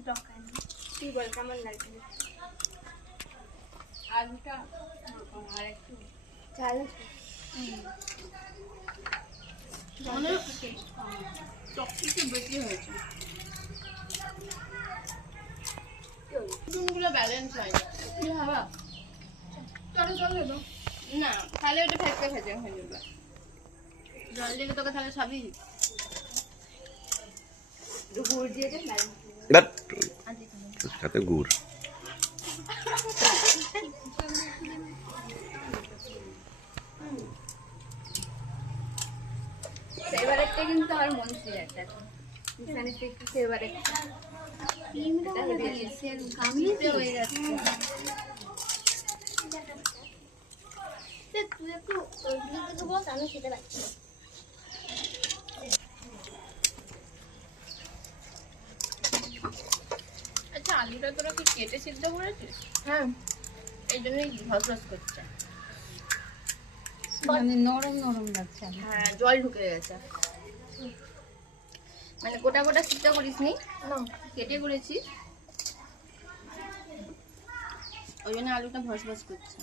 দোকান কি বল কেমন লাগছে আলুটা আর একটু ঝাল মানে টকটিকে বেশি হয়েছে চুনগুলো ব্যালেন্স হয় কি ভাবা চলো চলো না তাহলে ওটা ফেটকে ফেটে হয়ে যাবে জল দিলে তোকে তাহলে সবই গুড় দিয়ে দে সাথে গুড় ফেভারিটটা কিন্তু আমার মনসির একটা মিশানের একটু ফেভারিট এটা হয়েছে কামিতে হয়ে যাচ্ছে তুই একটু ওইদিকে বস আমি খেতে পাচ্ছি আচ্ছা আলুটা তোরা কি কেটে সিদ্ধ করেছিস হ্যাঁ এই জন্যই ঘসঘস করছে মানে নরম নরম লাগছে হ্যাঁ জল ঢুকে গেছে মানে গোটা গোটা সিদ্ধ করিসনি কেটে করেছিস ওই জন্য আলুটা ভস ভস করছে